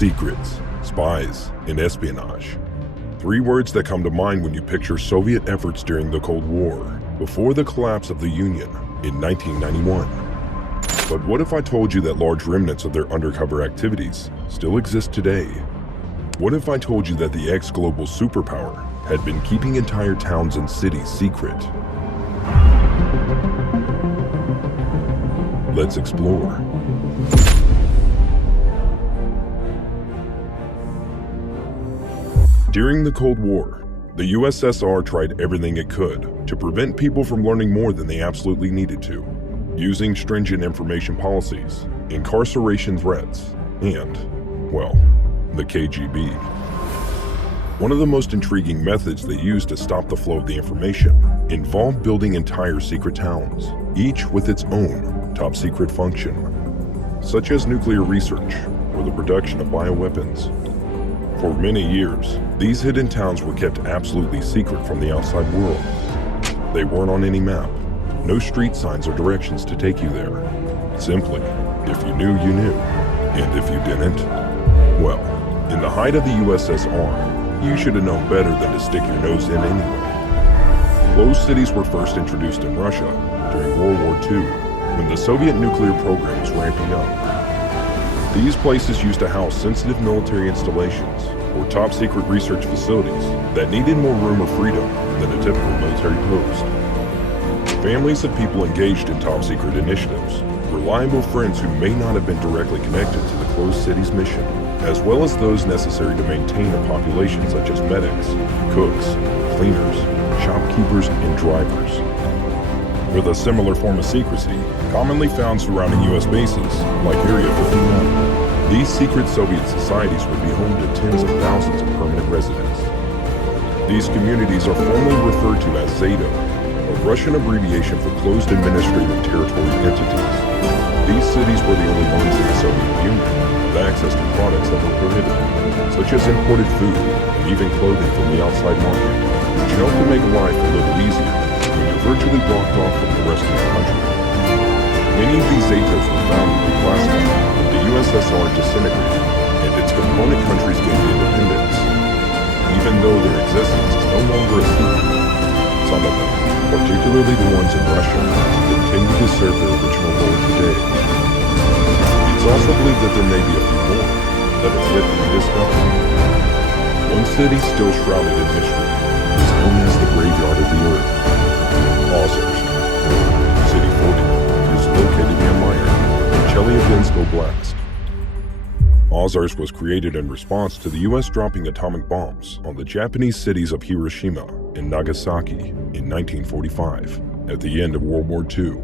Secrets, spies, and espionage. Three words that come to mind when you picture Soviet efforts during the Cold War, before the collapse of the Union in 1991. But what if I told you that large remnants of their undercover activities still exist today? What if I told you that the ex-global superpower had been keeping entire towns and cities secret? Let's explore. During the Cold War, the USSR tried everything it could to prevent people from learning more than they absolutely needed to, using stringent information policies, incarceration threats, and, well, the KGB. One of the most intriguing methods they used to stop the flow of the information involved building entire secret towns, each with its own top-secret function, such as nuclear research or the production of bioweapons. For many years, these hidden towns were kept absolutely secret from the outside world. They weren't on any map, no street signs or directions to take you there. Simply, if you knew, you knew. And if you didn't, well, in the height of the USSR, you should have known better than to stick your nose in anyway. Closed cities were first introduced in Russia during World War II, when the Soviet nuclear program was ramping up. These places used to house sensitive military installations or top-secret research facilities that needed more room or freedom than a typical military post. Families of people engaged in top-secret initiatives, reliable friends who may not have been directly connected to the closed city's mission, as well as those necessary to maintain a population such as medics, cooks, cleaners, shopkeepers, and drivers. With a similar form of secrecy, commonly found surrounding U.S. bases, like Area 51, these secret Soviet societies would be home to tens of thousands of permanent residents. These communities are formally referred to as ZATO, a Russian abbreviation for Closed Administrative Territory Entities. These cities were the only ones in the Soviet Union with access to products that were prohibited, such as imported food and even clothing from the outside market, which helped to make life a little easier when you're virtually blocked off from the rest of the country. Many of these ZATOs were found to be classified when the USSR disintegrated and its component countries gained independence. Even though their existence is no longer a secret, some of them, particularly the ones in Russia, continue to serve their original role today. It's also believed that there may be a few more that have yet to be discovered. One city still shrouded in mystery is known as the Graveyard of the Earth, Ozarsk. City 40 is located near Mayer and Chelyabinsk Oblast. Ozarsk was created in response to the U.S. dropping atomic bombs on the Japanese cities of Hiroshima and Nagasaki in 1945, at the end of World War II.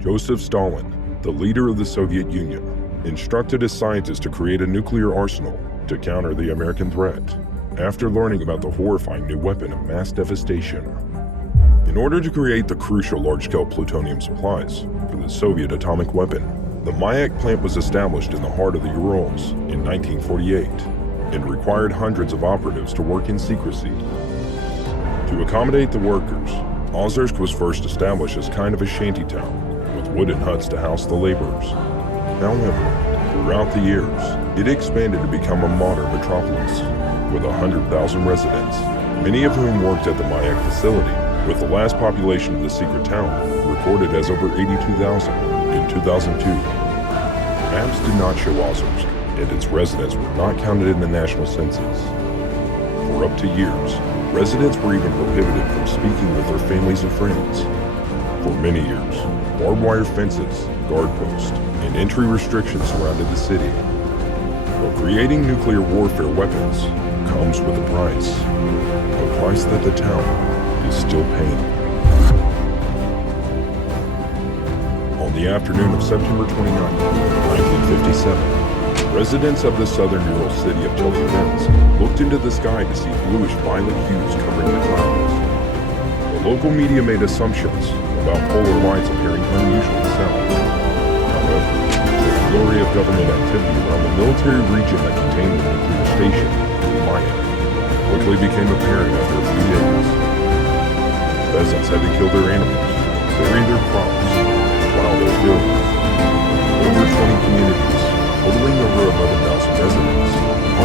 Joseph Stalin, the leader of the Soviet Union, instructed his scientists to create a nuclear arsenal to counter the American threat, after learning about the horrifying new weapon of mass devastation. In order to create the crucial large-scale plutonium supplies for the Soviet atomic weapon, the Mayak plant was established in the heart of the Urals in 1948 and required hundreds of operatives to work in secrecy. To accommodate the workers, Ozarsk was first established as kind of a shantytown with wooden huts to house the laborers. However, throughout the years, it expanded to become a modern metropolis with 100,000 residents, many of whom worked at the Mayak facility, with the last population of the secret town recorded as over 82,000 in 2002. Maps did not show Ozarsk, and its residents were not counted in the national census. For up to years, residents were even prohibited from speaking with their families and friends. For many years, barbed wire fences, guard posts, and entry restrictions surrounded the city. But creating nuclear warfare weapons comes with a price that the town is still paying. On the afternoon of September 29, 1957, residents of the southern Ural city of Chelyabinsk looked into the sky to see bluish-violet hues covering the clouds. The local media made assumptions about polar lights appearing unusually south. However, the flurry of government activity around the military region that contained the nuclear station, Mayak, quickly became apparent after a few days. Peasants had to kill their animals, bury their crops, plow their fields. Over 20 communities, totaling over 11,000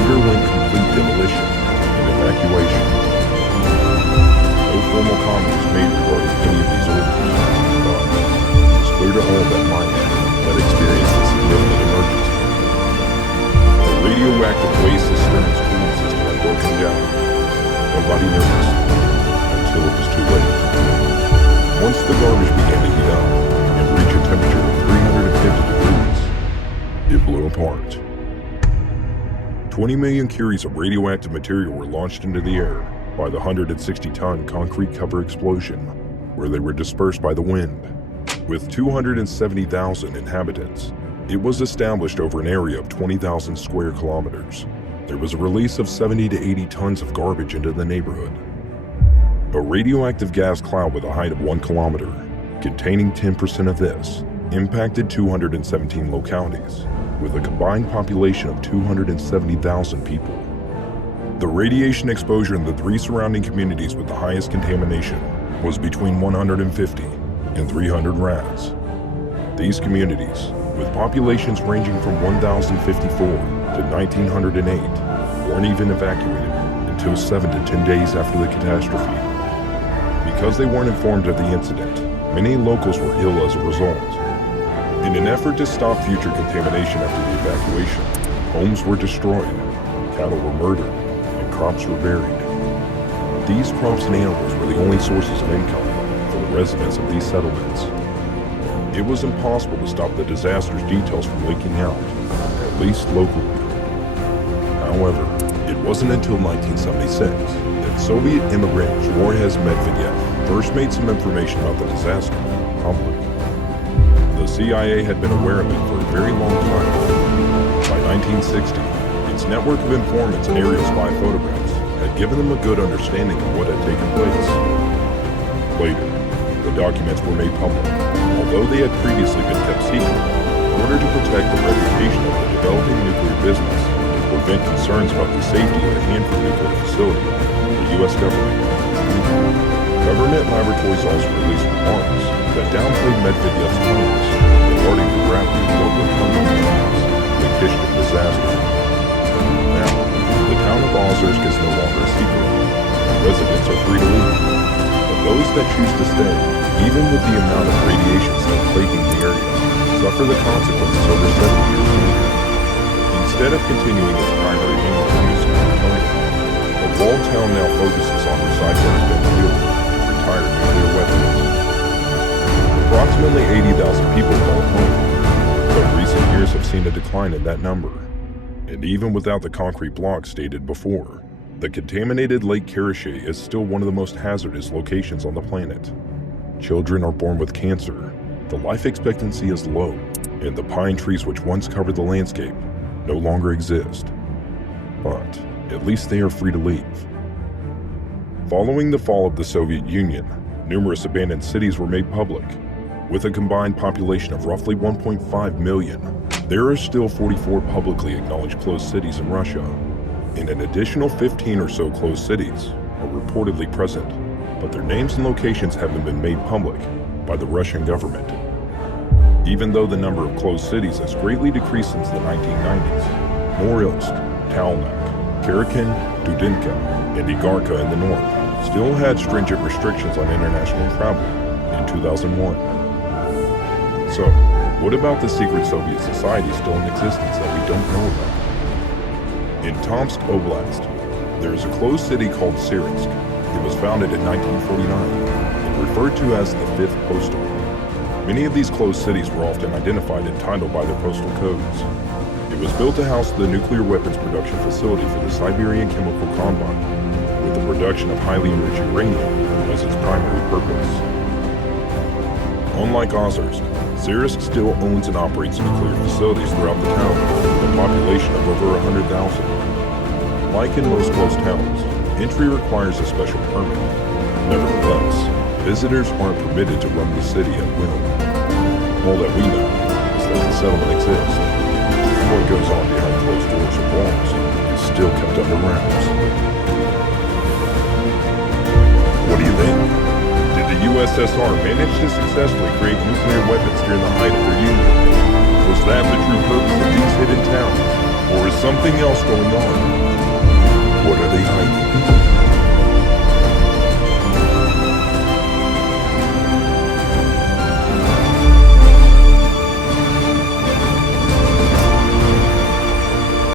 underwent complete demolition and evacuation. No formal comment was made regarding any of these orders, but it was clear to all that Maya had experienced a significant emergency. The radioactive waste cistern's cooling system had broken down. Nobody noticed until it was too late. Once the garbage began to heat up and reach a temperature of 350 degrees, it blew apart. 20 million curies of radioactive material were launched into the air by the 160-ton concrete cover explosion, where they were dispersed by the wind. With 270,000 inhabitants, it was established over an area of 20,000 square kilometers. There was a release of 70 to 80 tons of garbage into the neighborhood. A radioactive gas cloud with a height of 1 kilometer, containing 10% of this, impacted 217 localities, with a combined population of 270,000 people. The radiation exposure in the 3 surrounding communities with the highest contamination was between 150 and 300 rads. These communities, with populations ranging from 1,054 to 1,908, weren't even evacuated until 7 to 10 days after the catastrophe. Because they weren't informed of the incident, many locals were ill as a result. In an effort to stop future contamination after the evacuation, homes were destroyed, cattle were murdered, and crops were buried. These crops and animals were the only sources of income for the residents of these settlements. It was impossible to stop the disaster's details from leaking out, at least locally. However, it wasn't until 1976 that Soviet immigrant Georges Medvedev first made some information about the disaster public. The CIA had been aware of it for a very long time. By 1960, its network of informants and aerial spy photographs had given them a good understanding of what had taken place. Later, the documents were made public, although they had previously been kept secret, in order to protect the reputation of the developing nuclear business and prevent concerns about the safety of the Hanford nuclear facility for the U.S. government. Government laboratories also released remarks that downplayed Medvedev's claims regarding the gravity of local consequences of the Kishkin disaster. Now, the town of Ozersk is no longer a secret. Residents are free to leave, but those that choose to stay, even with the amount of radiation still plaguing the area, suffer the consequences over 70 years later. Instead of continuing its primary aim of producing plutonium, the walled town now focuses on recycling spent fuel, retired nuclear weapons. Approximately 80,000 people call home, but recent years have seen a decline in that number. And even without the concrete blocks stated before, the contaminated Lake Karachay is still one of the most hazardous locations on the planet. Children are born with cancer, the life expectancy is low, and the pine trees which once covered the landscape no longer exist. But at least they are free to leave. Following the fall of the Soviet Union, numerous abandoned cities were made public. With a combined population of roughly 1.5 million, there are still 44 publicly acknowledged closed cities in Russia, and an additional 15 or so closed cities are reportedly present, but their names and locations haven't been made public by the Russian government. Even though the number of closed cities has greatly decreased since the 1990s, Norilsk, Talnak, Karakin, Dudinka, and Igarka in the north still had stringent restrictions on international travel in 2001. So, what about the secret Soviet society still in existence that we don't know about? In Tomsk Oblast, there is a closed city called Syrinsk. It was founded in 1949 and referred to as the Fifth Postal. Many of these closed cities were often identified and titled by their postal codes. It was built to house the nuclear weapons production facility for the Siberian Chemical Combine, with the production of highly enriched uranium as its primary purpose. Unlike Ozersk, Syrinsk still owns and operates nuclear facilities throughout the town, with a population of over 100,000. Like in most closed towns, entry requires a special permit. Nevertheless, visitors aren't permitted to roam the city at will. All that we know is that the settlement exists. What goes on behind closed doors or walls is still kept under wraps. What do you think? Did the USSR manage to successfully create nuclear weapons during the height of their union? Was that the true purpose of these hidden towns? Or is something else going on. What are they hiding?